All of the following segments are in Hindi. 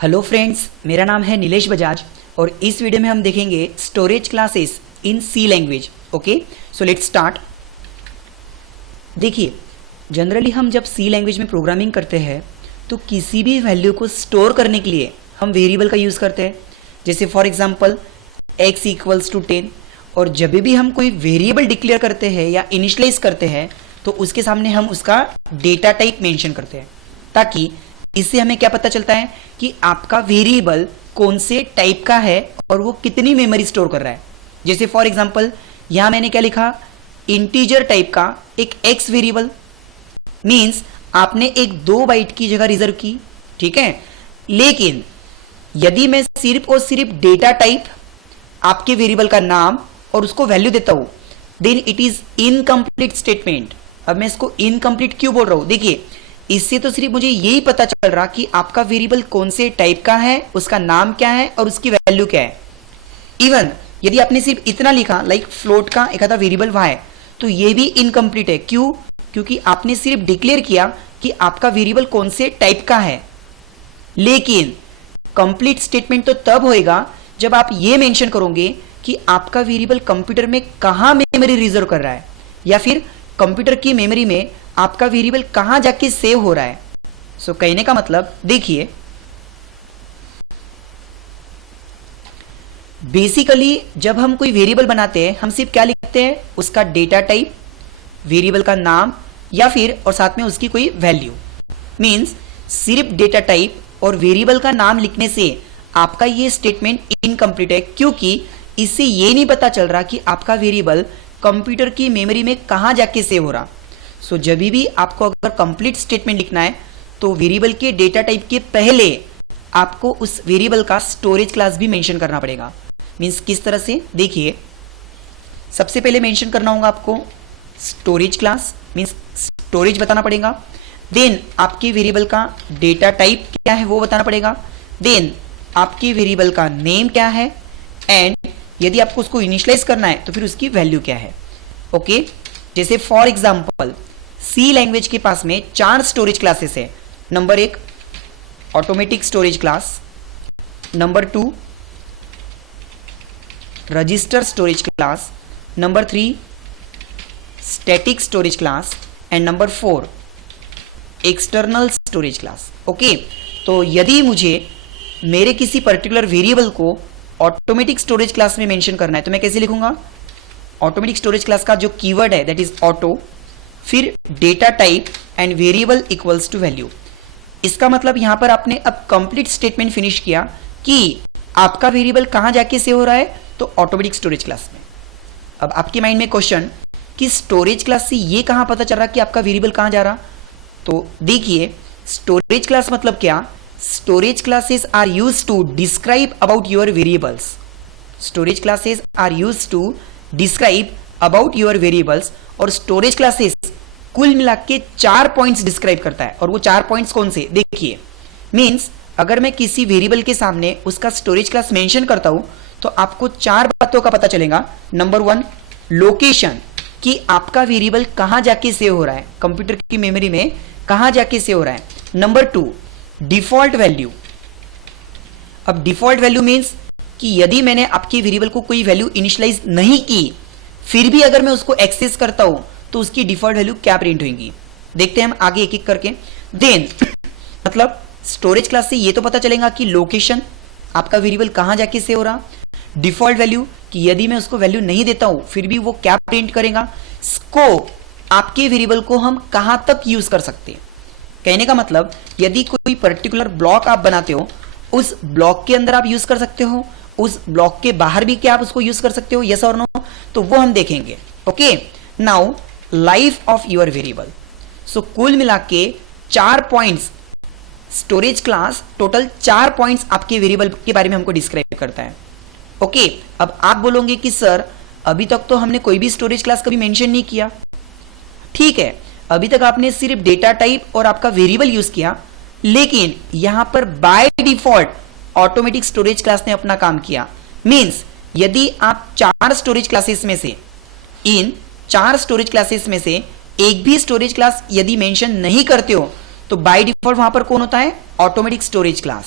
हेलो फ्रेंड्स, मेरा नाम है नीलेश बजाज और इस वीडियो में हम देखेंगे storage classes in C language. Okay, so let's start. देखिए, जनरली हम जब सी लैंग्वेज में प्रोग्रामिंग करते हैं तो किसी भी वैल्यू को स्टोर करने के लिए हम वेरिएबल का यूज़ करते हैं। जैसे for example x equals to 10, और जब भी हम कोई वेरिएबल डिक्लेयर करते हैं या इनिशियलाइज करते हैं तो उसके सामने हम उसका डेटा टाइप मेंशन करते हैं, ताकि इससे हमें क्या पता चलता है कि आपका वेरिएबल कौन से टाइप का है और वो कितनी मेमोरी स्टोर कर रहा है। जैसे फॉर एग्जांपल यहां मैंने क्या लिखा, इंटीजर टाइप का एक x वेरिएबल, मींस आपने एक 2 बाइट की जगह रिजर्व की, ठीक है। लेकिन यदि मैं सिर्फ और सिर्फ डेटा टाइप, आपके वेरिएबल का नाम और उसको वैल्यू देता हूं, then it is incomplete statement. अब मैं इसको इनकम्प्लीट क्यों बोल रहा हूं? देखिए, इससे तो सिर्फ मुझे यही पता चल रहा कि आपका वेरिएबल कौन से टाइप का है, उसका नाम क्या है और उसकी वैल्यू क्या है। इवन यदि आपने सिर्फ इतना लिखा लाइक फ्लोट का एक आधा वेरिएबल y, तो ये भी इनकम्प्लीट है। क्यों? क्योंकि आपने सिर्फ डिक्लेयर किया कि आपका वेरिएबल कौन से टाइप का है। लेकिन कंप्लीट स्टेटमेंट तो तब होएगा जब आप ये मेंशन करोगे कि आपका वेरिएबल कंप्यूटर में कहां मेमोरी रिजर्व कर रहा है, या फिर कंप्यूटर की मेमोरी में आपका वेरिएबल कहां जाके सेव हो रहा है। सो कहने का मतलब, देखिए बेसिकली जब हम कोई वेरिएबल बनाते हैं हम सिर्फ क्या लिखते हैं, उसका डेटा टाइप, वेरिएबल का नाम या फिर और साथ में उसकी कोई वैल्यू। मींस सिर्फ डेटा टाइप और वेरिएबल का नाम लिखने से आपका ये स्टेटमेंट इनकम्प्लीट है, क्योंकि इससे ये नहीं पता चल रहा कि आपका वेरिएबल कंप्यूटर की मेमोरी में कहां जाके सेव हो रहा। सो जब भी आपको अगर कंप्लीट स्टेटमेंट लिखना है तो वेरिएबल के डेटा टाइप के पहले आपको उस वेरिएबल का स्टोरेज क्लास भी मेंशन करना पड़ेगा। मींस किस तरह से, देखिए सबसे पहले मेंशन करना होगा आपको स्टोरेज क्लास, मींस स्टोरेज बताना पड़ेगा। देन आपके वेरिएबल का डेटा टाइप क्या है वो बताना पड़ेगा। देन आपके वेरिएबल का नेम क्या है, एंड यदि आपको उसको इनिशियलाइज करना है तो फिर उसकी वैल्यू क्या है। ओके, जैसे फॉर एग्जांपल सी लैंग्वेज के पास में 4 स्टोरेज क्लासेस है। Number 1 automatic storage class, number 2 register storage class, number 3 static storage class, and number 4 external storage class. Okay, तो यदि मुझे मेरे किसी पर्टिकुलर वेरिएबल को ऑटोमेटिक स्टोरेज क्लास में मेंशन करना है तो मैं कैसे लिखूंगा, ऑटोमेटिक स्टोरेज क्लास का जो कीवर्ड है दैट इज ऑटो, फिर data type and variable equals to value. इसका मतलब यहां पर आपने अब कंप्लीट स्टेटमेंट फिनिश किया कि आपका वेरिएबल कहां जाके सेव हो रहा है, तो ऑटोमेटिक स्टोरेज क्लास में। अब आपके माइंड में क्वेश्चन कि स्टोरेज क्लास से ये कहां पता चल रहा कि आपका वेरिएबल कहां जा रहा, तो देखिए स्टोरेज क्लास मतलब क्या, storage classes are used to describe about your variables. Storage classes are used to describe about your variables, और स्टोरेज क्लासेस कुल मिला के 4 पॉइंट्स डिस्क्राइब करता है। और वो 4 पॉइंट्स कौन से, देखिए मींस अगर मैं किसी वेरिएबल के सामने उसका स्टोरेज क्लास मेंशन करता हूं तो आपको 4 बातों का पता चलेगा। नंबर 1 लोकेशन, कि आपका वेरिएबल कहां जाके सेव हो रहा है, कंप्यूटर की मेमोरी में कहां जाके सेव हो रहा है। Number 2 default value. अब डिफॉल्ट वैल्यू मींस कि यदि मैंने आपके वेरिएबल को कोई वैल्यू इनिशियलाइज नहीं की, फिर भी अगर मैं उसको एक्सेस करता हूं तो उसकी डिफॉल्ट वैल्यू क्या प्रिंट होगी, देखते हैं हम आगे एक एक करके। देन मतलब स्टोरेज क्लास से ये तो पता चलेगा कि लोकेशन, आपका वेरिएबल कहां जाके सेव हो रहा। डिफॉल्ट वैल्यू, कि यदि मैं उसको वैल्यू नहीं देता हूं फिर भी वो क्या प्रिंट करेगा। स्कोप, आपके वेरिएबल को हम कहां तक यूज कर सकते हैं। कहने का मतलब यदि कोई पर्टिकुलर ब्लॉक आप बनाते हो, उस ब्लॉक के अंदर आप यूज कर सकते हो, उस ब्लॉक के बाहर भी क्या आप उसको यूज कर सकते हो, यस और नो, तो वो हम देखेंगे। Okay, now life of your variable. So कुल मिला के 4 points, storage class total 4 points आपके वेरिएबल के बारे में हमको डिस्क्राइब करता है। ओके, अब आप बोलोगे कि सर अभी तक तो हमने कोई भी स्टोरेज क्लास कभी मेंशन नहीं किया। ठीक है, अभी तक आपने सिर्फ डेटा टाइप और आपका वेरिएबल यूज किया, लेकिन यहां पर by default automatic storage class ने अपना काम किया। मींस यदि आप 4 स्टोरेज क्लासेस में से, इन 4 स्टोरेज क्लासेस में से एक भी स्टोरेज क्लास यदि मेंशन नहीं करते हो तो बाय डिफॉल्ट वहां पर कौन होता है, automatic storage class.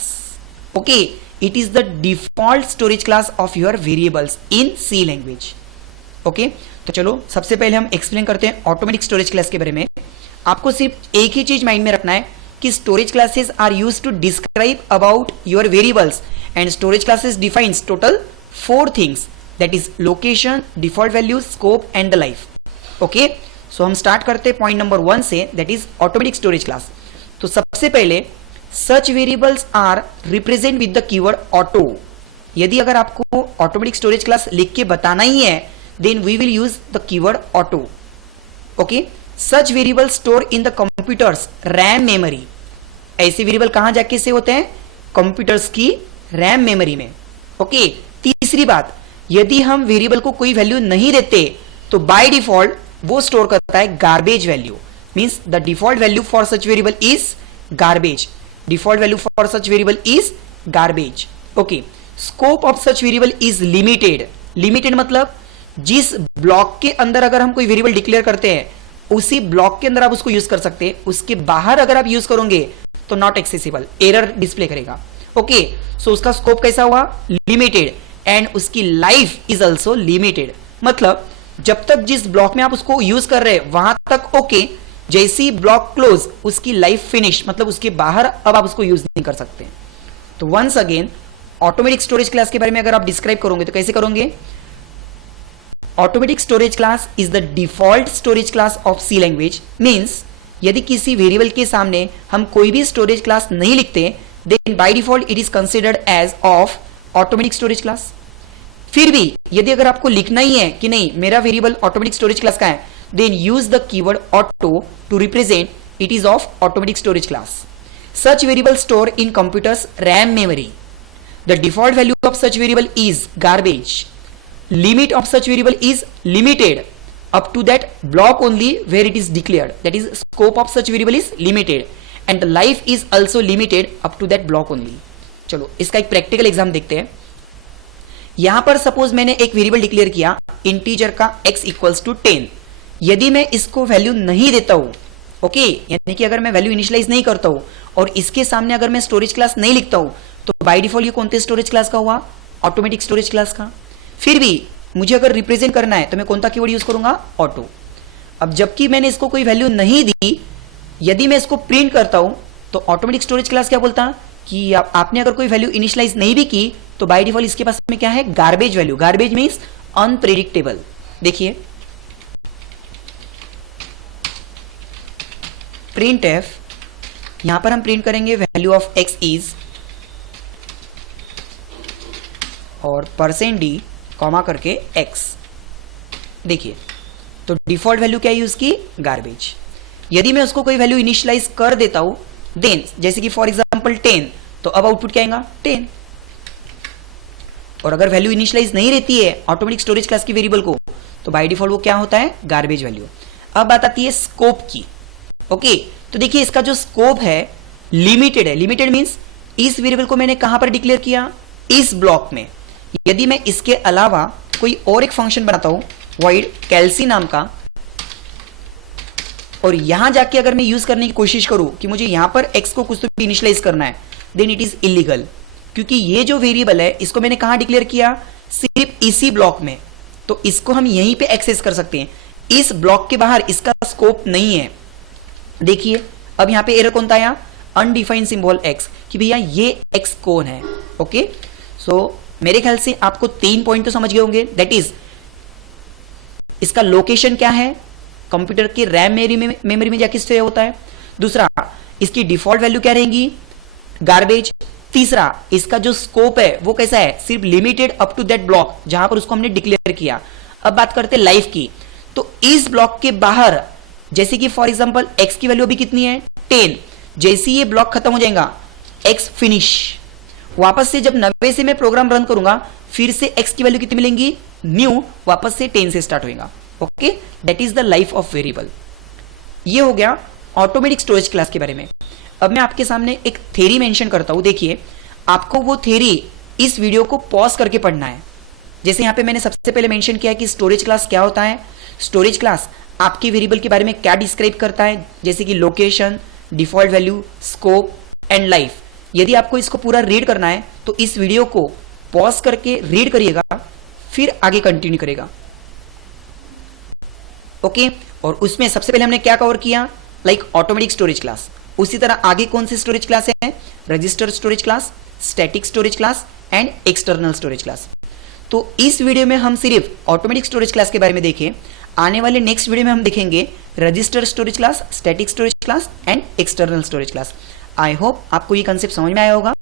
Okay, it is the default storage class of your variables in C language. Okay, तो चलो सबसे पहले हम एक्सप्लेन करते हैं ऑटोमेटिक स्टोरेज क्लास के बारे में। आपको सिर्फ एक ही चीज माइंड में रखना है कि storage classes are use to describe about your variables and storage classes defines total 4 things, that is location, default value, scope and the life. Okay, so हम स्टार्ट करते हैं पॉइंट नंबर 1 से, that is automatic storage class. तो सबसे पहले such variables are represent with the keyword auto. यदि अगर आपको ऑटोमेटिक स्टोरेज क्लास लिख के बताना ही है, then we will use the keyword auto. Okay, such variable store in the computers RAM memory. ऐसे वेरिएबल कहां जाके से होते हैं? कंप्यूटर्स की रैम मेमोरी में। ओके, तीसरी बात, यदि हम वेरिएबल को कोई वैल्यू नहीं देते तो बाय डिफॉल्ट वो स्टोर करता है garbage value, means the default value for such variable is garbage. Default value for such variable is garbage. Okay, scope of such variable is limited. Limited मतलब जिस ब्लॉक के अंदर अगर हम कोई वेरिएबल डिक्लेयर करते हैं उसी ब्लॉक के अंदर आप उसको यूज कर सकते हैं, उसके बाहर अगर आप यूज करोगे तो नॉट एक्सेसिबल, एरर डिस्प्ले करेगा। ओके, सो उसका स्कोप कैसा हुआ? लिमिटेड, एंड उसकी लाइफ इज ऑल्सो लिमिटेड। मतलब जब तक जिस ब्लॉक में आप उसको यूज कर रहे हैं वहां तक ओके, जैसी ब्लॉक क्लोज उसकी लाइफ फिनिश, मतलब उसके बाहर अब आप उसको यूज नहीं कर सकते। तो once again automatic storage class के बारे में अगर आप डिस्क्राइब करोगे तो कैसे करोगे? Automatic storage class is the default storage class of C language. Means यदि किसी वेरिएबल के सामने हम कोई भी स्टोरेज क्लास नहीं लिखते, then by default it is considered as of automatic storage class. फिर भी यदि अगर आपको लिखना ही है कि नहीं मेरा वेरिएबल ऑटोमेटिक स्टोरेज क्लास का है, then use the keyword auto to represent it is of automatic storage class. Such variable store in computers RAM memory. The default value of such variable is garbage. Limit of such variable is limited up to that block only where it is declared, that is scope of such variable is limited and the life is also limited up to that block only। चलो इसका एक प्रैक्टिकल एग्जाम देखते हैं। यहां पर सपोज मैंने एक वेरिएबल डिक्लेयर किया इंटीजर का x इक्वल्स टू 10। यदि मैं इसको वैल्यू नहीं देता हूं, ओके, यानी कि अगर मैं वैल्यू इनिशियलाइज नहीं करता हूं और इसके सामने अगर मैं स्टोरेज क्लास नहीं लिखता हूं, तो बाय डिफॉल्ट ये कौन से स्टोरेज क्लास का हुआ? ऑटोमेटिक स्टोरेज क्लास का। फिर भी मुझे अगर रिप्रेजेंट करना है तो मैं कौन सा कीवर्ड यूज करूंगा? ऑटो। अब जबकि मैंने इसको कोई वैल्यू नहीं दी, यदि मैं इसको प्रिंट करता हूं तो ऑटोमेटिक स्टोरेज क्लास क्या बोलता कि आपने अगर कोई वैल्यू इनिशियलाइज नहीं भी की तो बाय डिफॉल्ट इसके पास में क्या है? Garbage value. Garbage means unpredictable. देखिए प्रिंट एफ, यहां पर हम प्रिंट करेंगे वैल्यू ऑफ एक्स इज और %d कॉमा करके x। देखिए तो डिफॉल्ट वैल्यू क्या है उसकी? गार्बेज। यदि मैं उसको कोई वैल्यू इनिशियलाइज कर देता हूं, देन जैसे कि फॉर एग्जांपल 10, तो अब आउटपुट क्या आएगा? 10। और अगर वैल्यू इनिशियलाइज नहीं रहती है ऑटोमेटिक स्टोरेज क्लास की वेरिएबल को, तो बाय डिफॉल्ट वो क्या होता है? Garbage value. अब बात आती है स्कोप की। ओके, तो देखिए इसका जो स्कोप है लिमिटेड है। लिमिटेड मींस इस वेरिएबल को मैंने कहां पर डिक्लेयर किया? इस ब्लॉक में। यदि मैं इसके अलावा कोई और एक फंक्शन बनाता हूं void कैल्सी नाम का, और यहां जाके अगर मैं यूज करने की कोशिश करूं कि मुझे यहां पर x को कुछ तो भी इनिशियलाइज करना है, देन इट इज इलीगल, क्योंकि ये जो वेरिएबल है इसको मैंने कहां डिक्लेयर किया? सिर्फ इसी ब्लॉक में। तो इसको हम यहीं पे एक्सेस कर सकते हैं, इस ब्लॉक के बाहर इसका स्कोप नहीं है। देखिए अब यहां पे एरर कौन सा आया? अनडिफाइंड सिंबल x, कि भैया ये x कौन है। ओके, सो मेरे ख्याल से आपको 3 पॉइंट तो समझ गए होंगे। दैट इज इसका लोकेशन क्या है? कंप्यूटर की रैम मेमोरी में जाके स्टोर होता है। दूसरा, इसकी डिफॉल्ट वैल्यू क्या रहेगी? गार्बेज। तीसरा, इसका जो स्कोप है वो कैसा है? सिर्फ limited up to that block जहां पर उसको हमने डिक्लेयर किया। अब बात करते हैं लाइफ की। तो इस ब्लॉक के बाहर जैसे कि फॉर एग्जांपल x की वैल्यू अभी कितनी है? 10। जैसे ये ब्लॉक खत्म हो जाएगा x फिनिश, वापस से जब 90 से मैं प्रोग्राम रन करूंगा फिर से x की वैल्यू कितनी मिलेंगी? न्यू, वापस से 10 से स्टार्ट होगा। Okay, that is the life of variable. ये हो गया ऑटोमेटिक स्टोरेज क्लास के बारे में। अब मैं आपके सामने एक थ्योरी मेंशन करता हूं। देखिए आपको वो थ्योरी इस वीडियो को पॉज करके पढ़ना है। जैसे यहां पे मैंने सबसे पहले मेंशन किया कि स्टोरेज क्लास क्या होता है। स्टोरेज क्लास आपके वेरिएबल के बारे में क्या डिस्क्राइब करता है, जैसे कि location, default value, scope and life. यदि आपको इसको पूरा रीड करना है तो इस वीडियो को पॉज करके रीड करिएगा, फिर आगे कंटिन्यू करेगा। ओके, और उसमें सबसे पहले हमने क्या कवर किया, लाइक ऑटोमेटिक स्टोरेज क्लास। उसी तरह आगे कौन सी स्टोरेज क्लास है, register storage class, static storage class and external storage class. तो इस वीडियो में हम सिर्फ ऑटोमेटिक स्टोरेज क्लास के बारे में देखें। आने वाले नेक्स्ट वीडियो में हम देखेंगे register storage class, static storage class and external storage class. I hope आपको ये कंसेप्ट समझ में आया होगा।